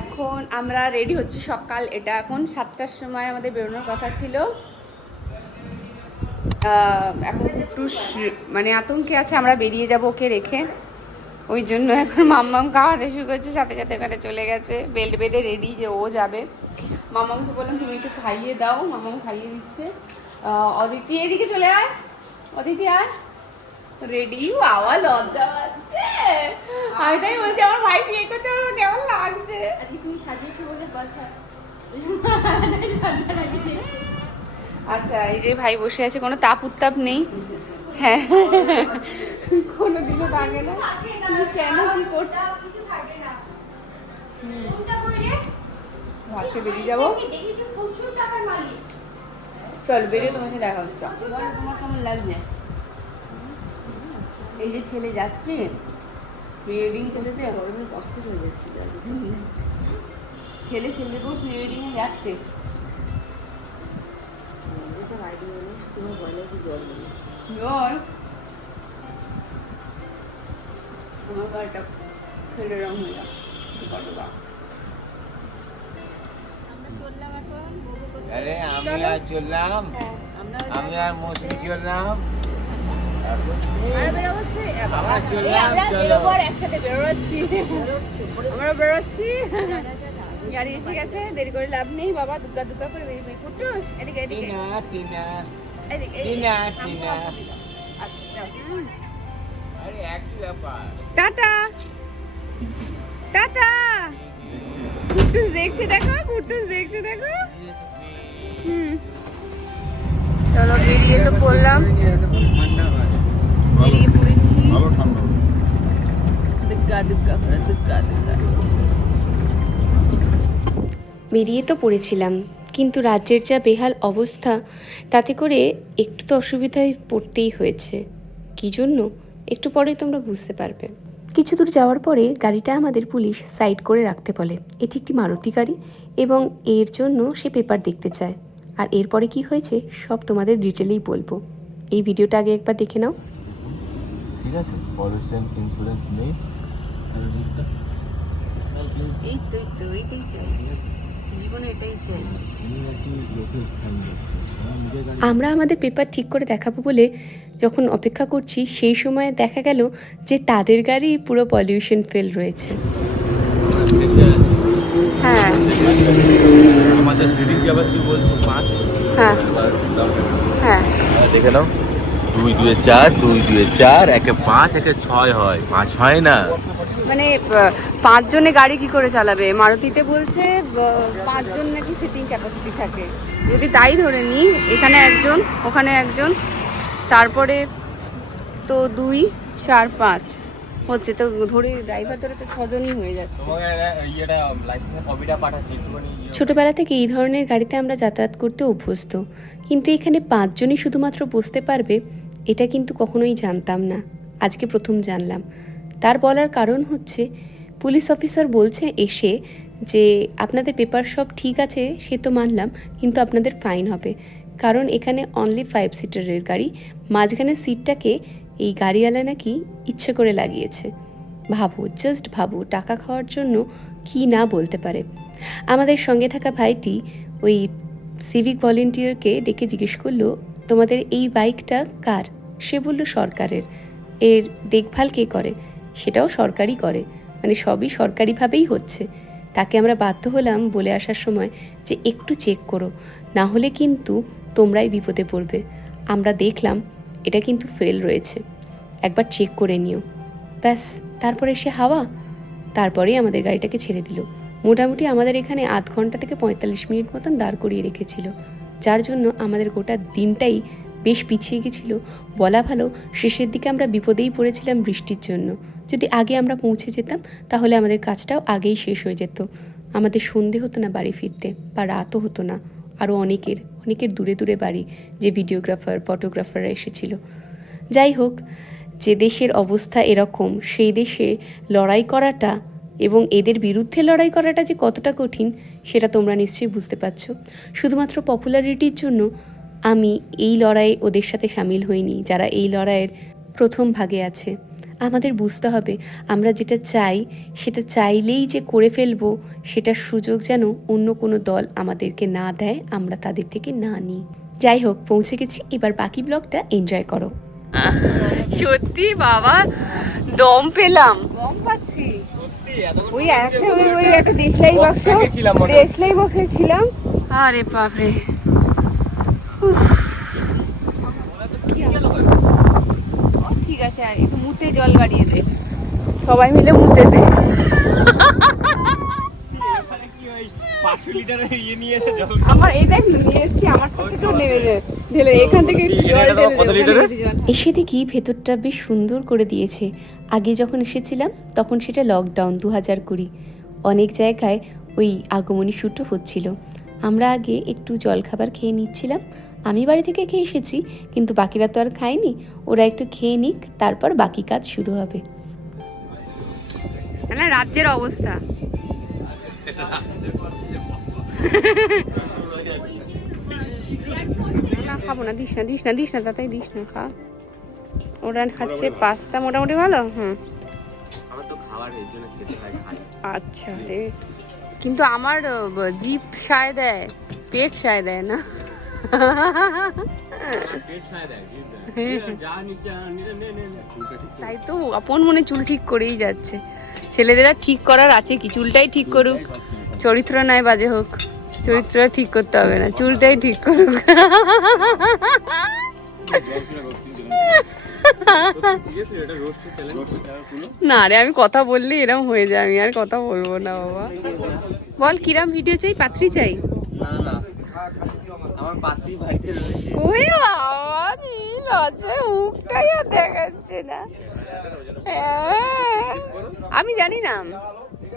এখন আমরা রেডি হচ্ছি সকাল। এটা এখন সাতটার সময় আমাদের বেরোনোর কথা ছিল। এখন একটু মানে আতঙ্কে আছে, আমরা বেরিয়ে যাব ওকে রেখে। ওই জন্য এখন মাম্মাম খাওয়াতে শুরু করছে, সাথে সাথে ওখানে চলে গেছে। বেল্ট বেঁধে রেডি যে ও যাবে। মামামকে বললাম, তুমি একটু খাইয়ে দাও। মামাম খাইয়ে দিচ্ছে। অদিতি, এদিকে চলে আয়। অদিতি, আয়। রেডি বাবা লজ্জা পাচ্ছে। আমি তাই বলছি আমার ভাই বিয়ে করছে আমার কেমন লাগছে? আজকে তুমি সাজিয়েছো বলে কথা। আচ্ছা এই যে ভাই বসে আছে কোনো তাপ উত্তাপ নেই। হ্যাঁ। কোনো দিনও থাকে না তুমি কেন কি করছ? কিছু থাকে না। কোনটা কই রে ভাবছে বেরিয়ে যাব। চল বেরিয়ে তোমাকে দেখা হচ্ছে। তোমার কেমন লাগছে? এই যে ছেলে যাচ্ছে প্রি ওয়েডিং ছেলেতে গরমে অস্থির হয়ে যাচ্ছে ছেলে ছেলের উপর প্রি ওয়েডিং এ যাচ্ছে। আমার গাড়িটা ফেলে রং হয়ে যাও আমি আর চললাম। হ্যাঁ আমি আর মৌসুমি চললাম। দেখছে দেখো কুটুস দেখছে দেখো চলো বেরিয়ে তো পড়লাম ঠান্ডা হয় বেরিয়ে পড়েছি ভালো ঠান্ডা দুগ্গা দুগ্গা করে দুগ্গা দুগ্গা বেরিয়ে তো পড়েছিলাম কিন্তু রাজ্যের যা বেহাল অবস্থা তাতে করে একটু তো অসুবিধায় পড়তেই হয়েছে। কী জন্য? একটু পরে তোমরা বুঝতে পারবে। কিছু দূর যাওয়ার পরে গাড়িটা আমাদের পুলিশ সাইড করে রাখতে বলে। এটি একটি মারুতি গাড়ি এবং এর জন্য সে পেপার দেখতে চায়। আর এরপরে কি হয়েছে সব তোমাদের ডিটেলেই বলব। এই ভিডিওটা আগে একবার দেখে নাও। ঠিক আছে পলিউশন ইন্স্যুরেন্স নেই। এই তো এই তো এটাই চাই জীবনে এটাই চাই। আমরা আমাদের পেপার ঠিক করে দেখাবো বলে যখন অপেক্ষা করছি সেই সময় দেখা গেল যে তাদের গাড়ি পুরো পলিউশন ফেল রয়েছে। হ্যাঁ। আমাদের সিটিং যাবার কি বলছো পাঁচ হ্যাঁ। হ্যাঁ। দেখে নাও। দুই দুয়ে চার দুই দুয়ে চার একে পাঁচ একে ছয় হয়। পাঁচ হয় না। মানে পাঁচজনে গাড়ি কি করে চালাবে? মারুতিতে বলছে পাঁচজন নাকি সিটিং ক্যাপাসিটি থাকে। যদি তাই ধরে নিই এখানে একজন ওখানে একজন তারপরে তো দুই চার পাঁচ হচ্ছে। তো ধরে ড্রাইভার ধরে তো ছজনই হয়ে যাচ্ছে। একটুখানি ছোটবেলা থেকে এই ধরনের গাড়িতে আমরা যাতায়াত করতে অভ্যস্ত। কিন্তু এখানে পাঁচজনই শুধুমাত্র বসতে পারবে এটা কিন্তু কখনোই জানতাম না। আজকে প্রথম জানলাম। তার বলার কারণ হচ্ছে, পুলিশ অফিসার বলছে এসে যে, আপনাদের পেপার সব ঠিক আছে, সে তো মানলাম, কিন্তু আপনাদের ফাইন হবে। কারণ এখানে অনলি ফাইভ সিটারের গাড়ি মাঝখানের সিটটাকে এই গাড়িওয়ালা নাকি ইচ্ছে করে লাগিয়েছে। ভাবো জাস্ট ভাবো, টাকা খাওয়ার জন্য কি না বলতে পারে। আমাদের সঙ্গে থাকা ভাইটি ওই সিভিক ভলেন্টিয়ারকে ডেকে জিজ্ঞেস করল, তোমাদের এই বাইকটা কার? সে বলল, সরকারের। এর দেখভাল কে করে? সেটাও সরকারই করে। মানে সবই সরকারিভাবেই হচ্ছে। তাকে আমরা বাধ্য হলাম বলে আসার সময় যে একটু চেক করো। না হলে কিন্তু তোমরাই বিপদে পড়বে। আমরা দেখলাম এটা কিন্তু ফেল রয়েছে। একবার চেক করে নিও। ব্যাস, তারপরে সে হাওয়া। তারপরেই আমাদের গাড়িটাকে ছেড়ে দিল। মোটামুটি আমাদের এখানে আধ ঘণ্টা থেকে পঁয়তাল্লিশ মিনিট মতন দাঁড় করিয়ে রেখেছিল। যার জন্য আমাদের গোটা দিনটাই বেশ পিছিয়ে গেছিল। বলা ভালো, শেষের দিকে আমরা বিপদেই পড়েছিলাম বৃষ্টির জন্য। যদি আগে আমরা পৌঁছে যেতাম, তাহলে আমাদের কাজটাও আগেই শেষ হয়ে যেত। আমাদের সন্ধে হতো না বাড়ি ফিরতে, বা রাতও হতো না। আরও অনেকের অনেকের দূরে দূরে বাড়ি, যে ভিডিওগ্রাফার, ফটোগ্রাফাররা এসেছিল। যাই হোক, যে দেশের অবস্থা এরকম, সেই দেশে লড়াই করাটা এবং এদের বিরুদ্ধে লড়াই করাটা যে কতটা কঠিন, সেটা তোমরা নিশ্চয়ই বুঝতে পারছ। শুধুমাত্র পপুলারিটির জন্য আমি এই লড়াইয়ে ওদের সাথে সামিল হইনি যারা এই লড়াইয়ের প্রথম ভাগে আছে। আমাদের বুঝতে হবে আমরা যেটা চাই সেটা চাইলেই যে করে ফেলব সেটার সুযোগ যেন অন্য কোনো দল আমাদেরকে না দেয় আমরা তাদের থেকে না নিই। যাই হোক পৌঁছে গেছি এবার বাকি ব্লগটা এনজয় করো। সত্যি বাবা দম পেলাম। দম পাচ্ছি। ওই একটা ওই ওই একটা দেশলাই বাক্স দেশলাই বক্সে ছিলাম। আরে বাপরে? ঠিক আছে, আর একটু মুতে জল বাড়িয়ে দে। সবাই মিলে মুতে দে। এসে দেখি ভেতরটা বেশ সুন্দর করে দিয়েছে। আগে যখন এসেছিলাম, তখন সেটা লকডাউন দু হাজার কুড়ি। অনেক জায়গায় ওই আগমনী শ্যুটও হচ্ছিল। আমরা আগে একটু জলখাবার খেয়ে নিচ্ছিলাম আমি বাড়ি থেকে খেয়ে এসেছি কিন্তু বাকিরা তো আর খায়নি। ওরা একটু খেয়ে নিক তারপর বাকি কাজ শুরু হবে। না রাজ্যের অবস্থা। না খাব না দিস না দিস না দিস না তাতেই দিস না খা। ওরা খাচ্ছে পাস্তা মোটামুটি ভালো? হুম। আমার তো খাবার এর জন্য খেতে হয় খাই আচ্ছা রে কিন্তু আমার জিভ সায় দেয় পেট সায় দেয় না? তাই তো আপন মনে চুল ঠিক করেই যাচ্ছে। ছেলেদেরা ঠিক করার আছে কি? চুলটাই ঠিক করুক। চরিত্র নয় বাজে হোক। চরিত্রটা ঠিক করতে হবে না। চুলটাই ঠিক করুক। না রে আমি কথা বললে এরম হয়ে যায়। আমি আর কথা বলব না বাবা। বল কিরাম ভিডিও চাই? পাত্রী চাই? না না। আমার পাতি বাড়িতে রয়েছে। ওই বাবা নীল আছে মুখটাই আর দেখাচ্ছে না। হ্যাঁ। আমি জানি না।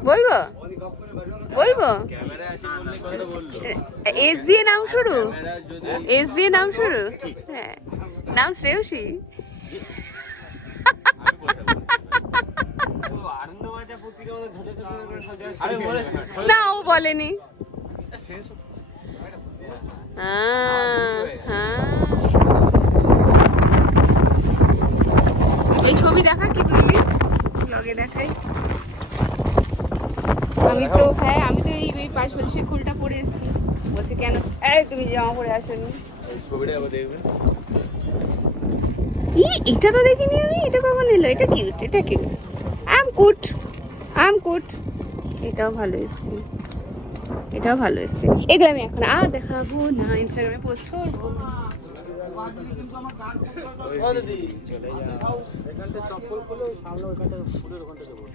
বলব? বলব? এস দিয়ে নাম শুরু? এস দিয়ে নাম শুরু? হ্যাঁ। নাম শ্রেয়সী। না ও বলেনি। এই ছবি দেখা কি তুমি? লগে দেখাই। আমি তো হ্যাঁ আমি তো এই এই পাশ বালিশের খোলটা পরে এসেছি। বলছে কেন? এই তুমি জামা পরে আসোনি। ছবিটা আবার দেখবে। ই এটা তো দেখিনি আমি এটা কখন এলো? এটা কিউট এটা কিউট আম কুট আম কুট এটাও ভালো এসছে। এটাও ভালো এসছে। এগুলো আমি এখন আর দেখাবো না ইনস্টাগ্রামে পোস্ট করব।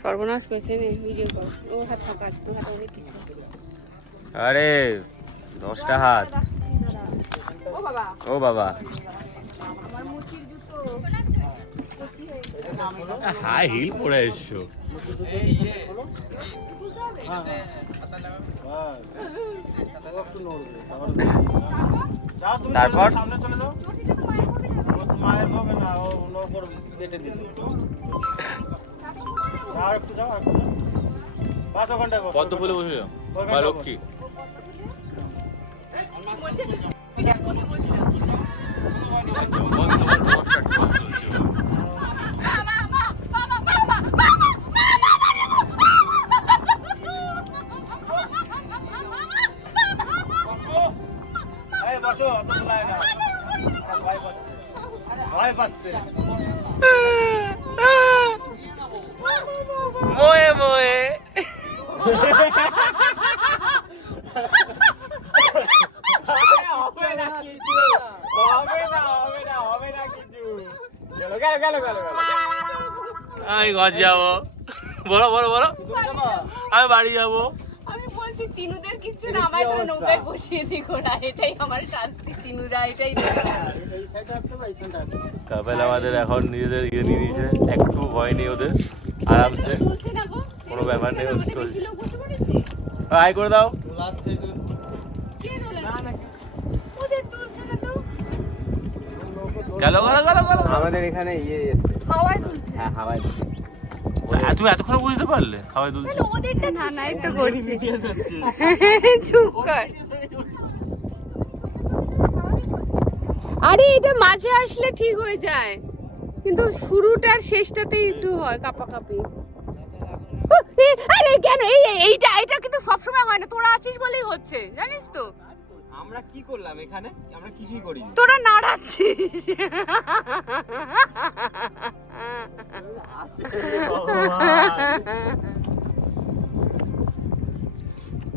সর্বনাশ করেছে ভিডিও কর। ও হাত ফাঁকা আছে তোমার অনেক কিছু আরে দশটা হাত। ও বাবা। ও বাবা। আমার মুচির জুতো। হাই হিল পরে এসছো। তারপর? পদ্ম ফুলে বসে মা লক্ষ্মী? বলো বলো বলো। আমি বাড়ি যাব। আমি বলছি তিনুদের কিচ্ছু না আমায় তোরা নৌকায় বসিয়ে দি ঘোড়া এটাই আমার শাস্তি তিনুদা এটাই কাপেল আমাদের এখন নিজেদের ইয়ে নিয়ে নিয়েছে একটু ভয় নেই ওদের আরামসে। তুলছে কোনো ব্যাপার নেই, আমাদের চলছে। পড়েছে? হাই করে দাও। কে দোলাচ্ছে? ওদের তুলছে না তো। গেল গেল গেল গেল। আমাদের এখানে ইয়ে এসছে। হাওয়ায় তুলছে। হ্যাঁ হাওয়ায় তুমি এতক্ষণ বুঝতে পারলে? খাওয়াই তুলছে ওদেরটা না না একটু করছে চুপ কর। আরে এটা মাঝে আসলে ঠিক হয়ে যায়। কিন্তু শুরুটা আর শেষটাতেই একটু হয় কাপাকাপি। আরে কেন? এই এই- এইটা এটা কিন্তু সবসময় হয় না। তোরা আছিস বলেই হচ্ছে জানিস তো? আমরা কি করলাম এখানে? আমরা কিছুই করিনি। তোরা নাড়াচ্ছিস।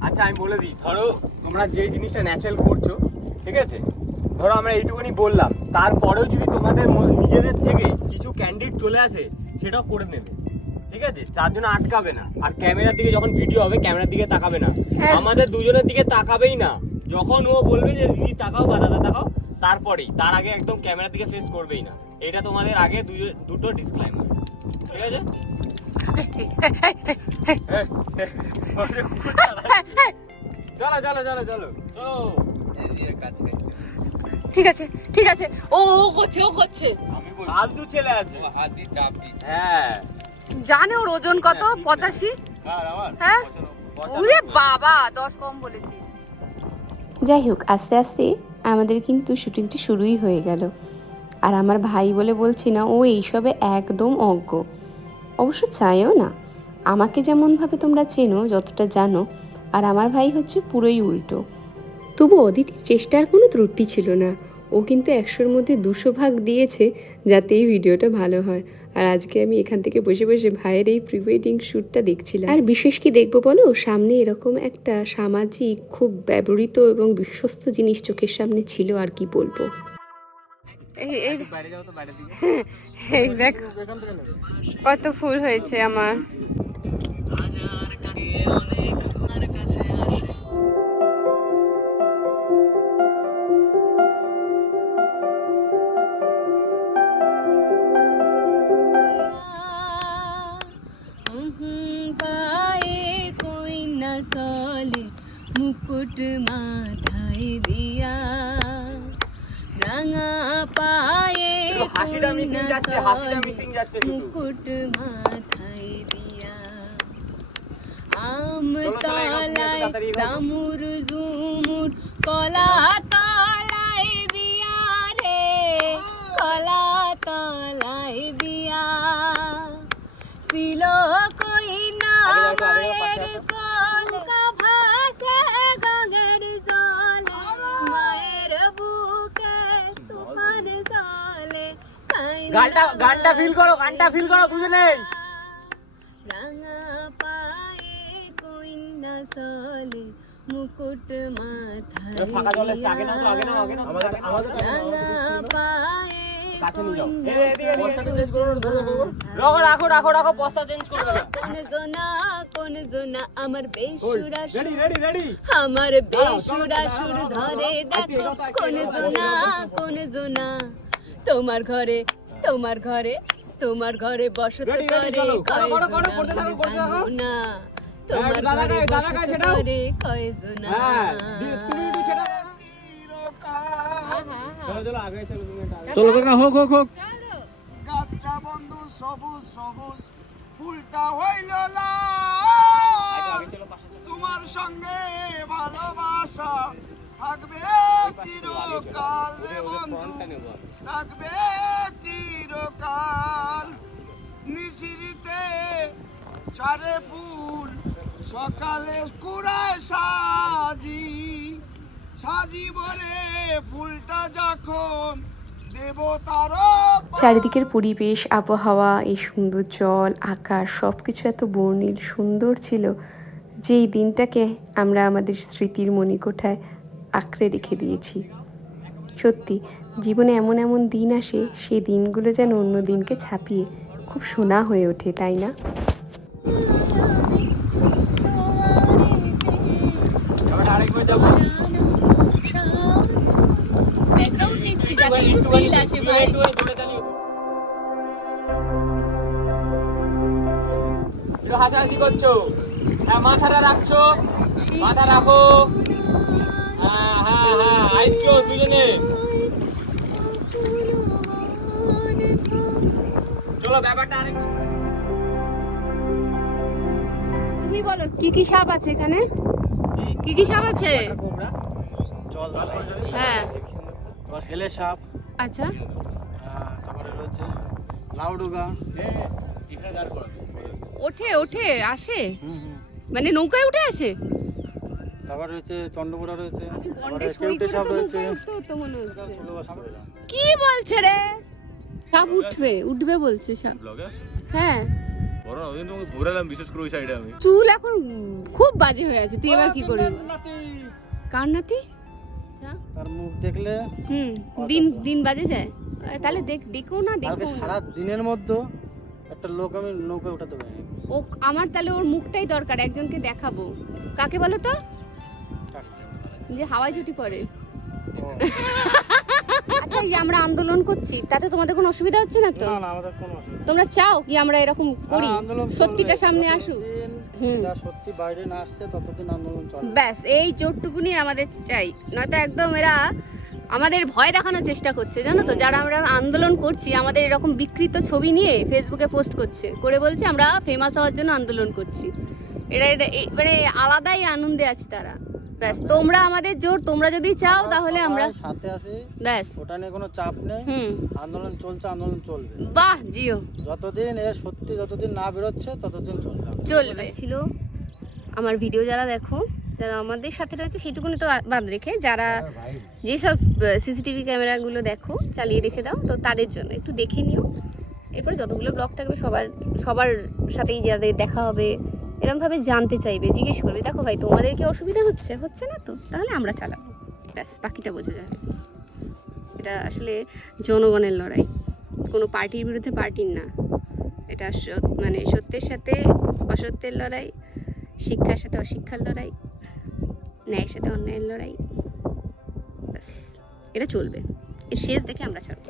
আচ্ছা আমি বলে দিই ধরো তোমরা যে জিনিসটা ন্যাচারাল করছ ঠিক আছে? ধরো আমরা এইটুকুনি বললাম তারপরেও যদি তোমাদের নিজেদের থেকে কিছু ক্যান্ডিড চলে আসে সেটাও করে নেবে। ঠিক আছে? তার জন্য আটকাবে না। আর ক্যামেরার দিকে যখন ভিডিও হবে ক্যামেরার দিকে তাকাবে না। আমাদের দুজনের দিকে তাকাবেই না। যখন ও বলবে যে দিদি তাকাও বা দাদা তাকাও তারপরেই তার আগে একদম ক্যামেরার দিকে ফেস করবেই না। এটা তোমাদের আগে দুই- দুটো ডিসক্লাইমার ঠিক আছে? চলো চলো চলো চলো। ঠিক আছে ঠিক আছে। ও ও করছে ও করছে। ফালতু ছেলে আছে। হ্যাঁ। জানে ওর ওজন কত? হ্যাঁ, পঁচাশি? আমার। হ্যাঁ? ওরে বাবা দশ কম বলেছি। যাই হোক, আস্তে আস্তে আমাদের কিন্তু শুটিংটা শুরুই হয়ে গেল। আর আমার ভাই বলে বলছি না, ও এইসবে একদম অজ্ঞ। অবশ্য চায়ও না। আমাকে যেমনভাবে তোমরা চেনো, যতটা জানো, আর আমার ভাই হচ্ছে পুরোই উল্টো। তবু অদিতির চেষ্টার কোনো ত্রুটি ছিল না। ও কিন্তু একশোর মধ্যে দুশো ভাগ দিয়েছে যাতে এই ভিডিওটা ভালো হয়। আর আজকে আমি এখান থেকে বসে বসে ভাইয়ের এই প্রি ওয়েডিং শ্যুটটা দেখছিলাম। আর বিশেষ কি দেখব বলো? সামনে এরকম একটা সামাজিক খুব ব্যবহৃত এবং বিশ্বস্ত জিনিস চোখের সামনে ছিল আর কি বলব? এই এই বাইরে যাও তো বাইরে দিকে। এই দেখ কত ফুল হয়েছে আমার। মুকুট মাথায় দিয়া রাঙা পায়ে মুকুট মাথায় দিয়া আম তলায় জামুর জুমুর কলা তলায় বিয়া রে কলা তলায় বিয়া ছিল গানটা গানটা ফিল করো গানটা ফিল করো দুজনেই রাঙা পায়ে কইনা চলে মুকুট মাথায় এটা ফাঁকা জল আগে নাও আগে নাও, আগে নাও। আমাদের আমাদের পায়ে কাছে নিয়ে যাও। কইনা এই, এদিকে, এদিকে, চলে change করো, ধরো, ধরো। রাখো। রাখো রাখো রাখো বস্তা চেঞ্জ করো কোন জোনা কোন জোনা আমার বেসুরা রেডি রেডি রেডি আমার বেসুরা সুর ধরে দেখো কোন জোনা কোন জোনা। তোমার ঘরে তোমার ঘরে তোমার ঘরে বসত করে না। তোমার ঘরে বসত করে হ্যাঁ। চলো কাকা হোক হোক হোক। গাছটা বন্ধু সবুজ সবুজ ফুলটা হইল। তোমার সঙ্গে ভালোবাসা। থাকবে চিরকাল রে বন্ধু। থাকবে চিরকাল। নিশিরিতে চারে ফুল সকালে কুড়ায় সাজি। সাজিব রে ফুলটা যখন দেবতার চারিদিকের পরিবেশ আবহাওয়া এই সুন্দর জল আকাশ সব কিছু এত বর্ণিল সুন্দর ছিল। যে এই দিনটাকে আমরা আমাদের স্মৃতির মণিকোঠায় আঁকড়ে রেখে দিয়েছি। সত্যি, জীবনে এমন এমন দিন আসে, সেই দিনগুলো যেন অন্য দিনকে ছাপিয়ে খুব সোনা হয়ে ওঠে, তাই না? হাসাহাসি করছ। হ্যাঁ মাথাটা রাখছো। মাথা রাখো। চলো ব্যাপারটা তুমি বলো কি কি সাপ আছে এখানে? কি কি সাপ আছে? জল হ্যাঁ। তোমার হেলে সাপ। আচ্ছা। তারপরে রয়েছে লাউডুগা। ওঠে ওঠে আসে? মানে নৌকায় উঠে আসে? তারপর রয়েছে চন্দ্রপুরা রয়েছে বন্ডে কেউটে সাপ রয়েছে। কি বলছে রে? সাপ উঠবে উঠবে বলছে সাপ। হ্যাঁ। চুল এখন খুব বাজে হয়ে আছে। তুই এবার কি করবি। কার নাতি? তার মুখ দেখলে হুম দিন দিন বাজে যায়। তাহলে দেখ দেখো না দেখো না। সারা দিনের মধ্যে একটা লোক আমি নৌকা উঠাতে পারিনি। ও আমার তাহলে ওর মুখটাই দরকার একজনকে দেখাবো। কাকে বলো তো? যে হাওয়াই ছুটি পড়ে। আচ্ছা এই আমরা আন্দোলন করছি তাতে তোমাদের কোনো অসুবিধা হচ্ছে না তো? না না আমাদের কোনো অসুবিধা তোমরা চাও কি আমরা এরকম করি? হ্যাঁ। সত্যিটা সামনে আসুক। সত্যি বাইরে না আসছে ততদিন আন্দোলন চলবে ব্যাস এই জোরটুকুনি আমাদের চাই। নয়তো একদম এরা আমাদের ভয় দেখানোর চেষ্টা করছে জানো তো? যারা আমরা আন্দোলন করছি আমাদের এরকম বিকৃত ছবি নিয়ে ফেসবুকে পোস্ট করছে করে বলছে আমরা ফেমাস হওয়ার জন্য আন্দোলন করছি। এরা এটা মানে আলাদাই আনন্দে আছে তারা। ব্যাস তোমরা আমাদের জোর তোমরা যদি চাও তাহলে আমরা সাথে আছি। ব্যাস। ওটা নিয়ে কোনো চাপ নেই। হুম। আন্দোলন চলছে আন্দোলন চলবে। বাহ জিও। যতদিন এর সত্যি যতদিন না বেরোচ্ছে ততদিন চলবে চলবে। ছিল আমার ভিডিও যারা দেখো যারা আমাদের সাথে রয়েছে সেটুকুনি তো বাদ রেখে যারা যেসব সিসিটিভি ক্যামেরাগুলো দেখো চালিয়ে রেখে দাও তো তাদের জন্য একটু দেখে নিও। এরপরে যতগুলো ব্লগ থাকবে সবার সবার সাথেই যাদের দেখা হবে। এরমভাবে জানতে চাইবে জিজ্ঞেস করবে দেখো ভাই তোমাদের কি অসুবিধা হচ্ছে? হচ্ছে না তো? তাহলে আমরা চালাবো। ব্যাস বাকিটা বোঝা যাবে। এটা আসলে জনগণের লড়াই। কোনো পার্টির বিরুদ্ধে পার্টির না। এটা মানে সত্যের সাথে অসত্যের লড়াই শিক্ষার সাথে অশিক্ষার লড়াই ন্যায়ের সাথে অন্যায়ের লড়াই। ব্যাস এটা চলবে। এর শেষ দেখে আমরা ছাড়বো।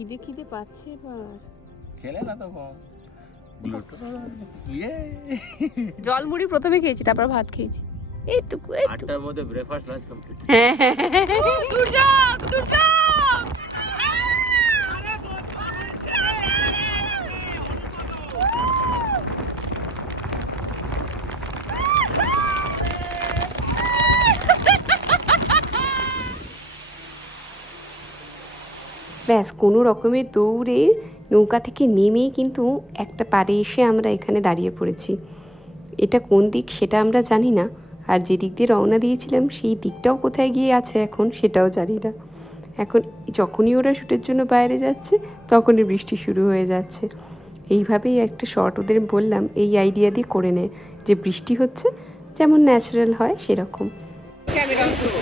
খিদে খিদে পাচ্ছে এবার। খেলে না তখন? ইয়ে। জল মুড়ি প্রথমে খেয়েছি তারপর ভাত খেয়েছি। এইটুকু এইটুকু। আটটার মধ্যে ব্রেকফাস্ট লাঞ্চ কমপ্লিট হ্যাঁ। দুর্যোগ দুর্যোগ! ব্যাস, কোনো রকমের দৌড়ে নৌকা থেকে নেমেই কিন্তু একটা পাড়ে এসে আমরা এখানে দাঁড়িয়ে পড়েছি। এটা কোন দিক সেটা আমরা জানি না। আর যে দিক দিয়ে রওনা দিয়েছিলাম, সেই দিকটাও কোথায় গিয়ে আছে এখন সেটাও জানি না। এখন যখনই ওরা শ্যুটের জন্য বাইরে যাচ্ছে, তখনই বৃষ্টি শুরু হয়ে যাচ্ছে। এইভাবেই একটা শর্ট ওদের বললাম, এই আইডিয়া দিয়ে করে নে। যে বৃষ্টি হচ্ছে, যেমন ন্যাচারাল হয় সেরকম। ক্যামেরা অন করো।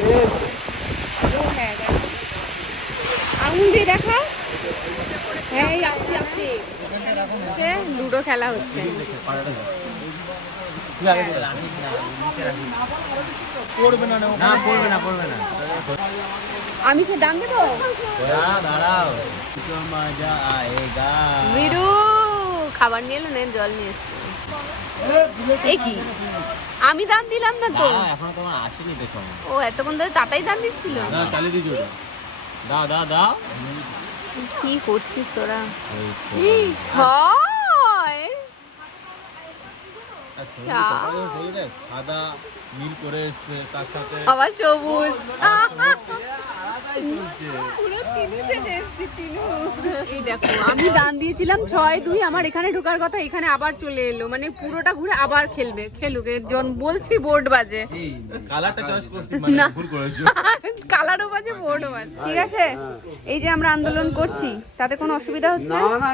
ও হ্যাঁ দেখো। আঙুল দিয়ে দেখা। এই আসছি আসছি। সে লুডো খেলা হচ্ছে। আমি কি দাম দেবো? বিরু খাবার নিয়ে এলো না জল নিয়ে এসছে। এ কি? আমি দাম দিলাম না তো। এখন তোমার আসেনি দেখো। ও এতক্ষণ ধরে তাতাই দাম দিচ্ছিল? না চালিয়ে দিয়েছি ওটা দাও দাও দাও। কি করছিস তোরা? ছয়। সাদা। নীল করে এসছে তার সাথে আবার সবুজ। এই দেখো আমি দান দিয়েছিলাম ছয় দুই আমার এখানে ঢোকার কথা এখানে আবার চলে এলো। মানে পুরোটা ঘুরে আবার খেলবে খেলুক। জন বলছি বোর্ড বাজে। মানে না। কালারও বাজে বোর্ডও বাজে। ঠিক আছে? এই যে আমরা আন্দোলন করছি তাতে কোনো অসুবিধা হচ্ছে? না না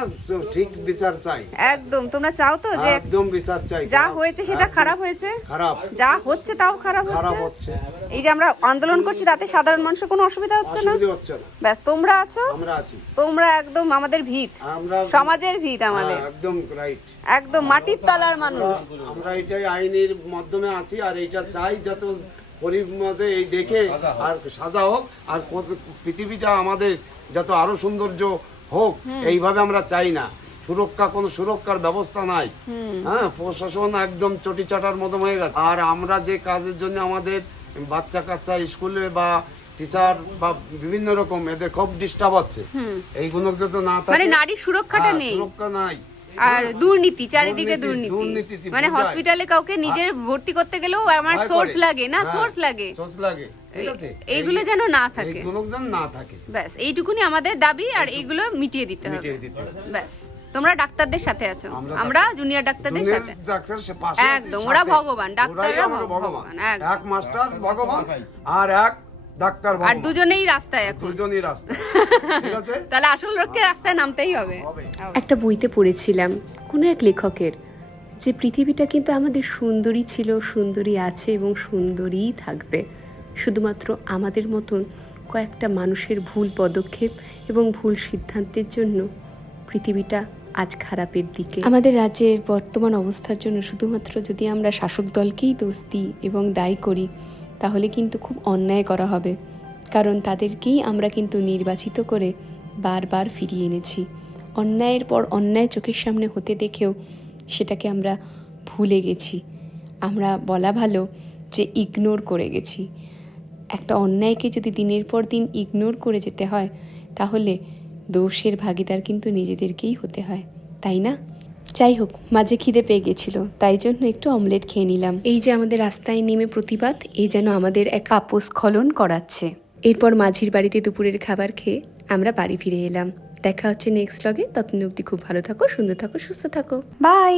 ঠিক বিচার চাই। একদম তোমরা চাও তো যে একদম বিচার চাই যা হয়েছে সেটা খারাপ হয়েছে? খারাপ। যা হচ্ছে তাও খারাপ খারাপ হচ্ছে। হচ্ছে এই যে আমরা আন্দোলন করছি তাতে সাধারণ মানুষের কোনো অসুবিধা হচ্ছে না? অসুবিধা হচ্ছে না। ব্যাস তোমরা আছো? আমরা আছি। তোমরা একদম আমাদের ভিত। সমাজের ভিত আমাদের। হ্যাঁ, একদম রাইট একদম মাটির তলার মানুষ। আমরা এটাই আইনের মাধ্যমে আছি আর এটা চাই যত গরিব মাঝে এই দেখে আর সাজা হোক আর পৃথিবীটা আমাদের যত আরও সৌন্দর্য হোক এইভাবে আমরা চাই না। সুরক্ষা কোনো সুরক্ষার ব্যবস্থা নাই। হ্যাঁ প্রশাসন একদম চটি চাটার মতো হয়ে গেছে। আর আমরা যে কাজের জন্য আমাদের বাচ্চা কাচ্চা স্কুলে বা টিচার বা বিভিন্ন রকম এদের খুব ডিস্টার্ব হচ্ছে। এইগুলো না মানে নারীর সুরক্ষাটা হ্যাঁ, নেই। সুরক্ষা নাই। আর দুর্নীতি চারিদিকে দুর্নীতি, মানে হসপিটালে কাউকে নিজের ভর্তি করতে গেলেও আমার সোর্স লাগে না? হ্যাঁ, সোর্স লাগে। source লাগে। এইগুলো যেন না থাকে। এইগুলো যেন না থাকে। ব্যাস এইটুকুনি আমাদের দাবি আর এইগুলো মিটিয়ে দিতে হবে। মিটিয়ে দিতে হবে। ব্যাস। তোমরা ডাক্তারদের সাথে আছো। আমরা জুনিয়র ডাক্তারদের সাথে। ডাক্তার সে পাশে একদম, ওরা ভগবান, ডাক্তাররা ভগবান। এক মাস্টার ভগবান আর এক ডাক্তার আর দুজনেই রাস্তায় এখন। দুজনই রাস্তা ঠিক আছে? তাহলে আসল লোককে রাস্তায় নামতেই হবে। একটা বইতে পড়েছিলাম কোনো এক লেখকের যে পৃথিবীটা কিন্তু আমাদের সুন্দরী ছিল সুন্দরী আছে এবং সুন্দরীই থাকবে। শুধুমাত্র আমাদের মতন কয়েকটা মানুষের ভুল পদক্ষেপ এবং ভুল সিদ্ধান্তের জন্য পৃথিবীটা আজ খারাপের দিকে। আমাদের রাজ্যের বর্তমান অবস্থার জন্য শুধুমাত্র যদি আমরা শাসক দলকেই দোষ দিই এবং দায়ী করি, তাহলে কিন্তু খুব অন্যায় করা হবে। কারণ তাদেরকেই আমরা কিন্তু নির্বাচিত করে বারবার ফিরিয়ে এনেছি। অন্যায়ের পর অন্যায় চোখের সামনে হতে দেখেও সেটাকে আমরা ভুলে গেছি। আমরা বলা ভালো যে ইগনোর করে গেছি। একটা অন্যায়কে যদি দিনের পর দিন ইগনোর করে যেতে হয়, তাহলে দোষের ভাগিদার কিন্তু নিজেদেরকেই হতে হয় তাই না? যাই হোক মাঝে খিদে পেয়ে গেছিল তাই জন্য একটু অমলেট খেয়ে নিলাম। এই যে আমাদের রাস্তায় নেমে প্রতিবাদ এই যেন আমাদের এক আপস্খলন করাচ্ছে। এরপর মাঝির বাড়িতে দুপুরের খাবার খেয়ে আমরা বাড়ি ফিরে এলাম। দেখা হচ্ছে নেক্সট ব্লগে ততদিন অব্দি খুব ভালো থাকো সুন্দর থাকো সুস্থ থাকো। বাই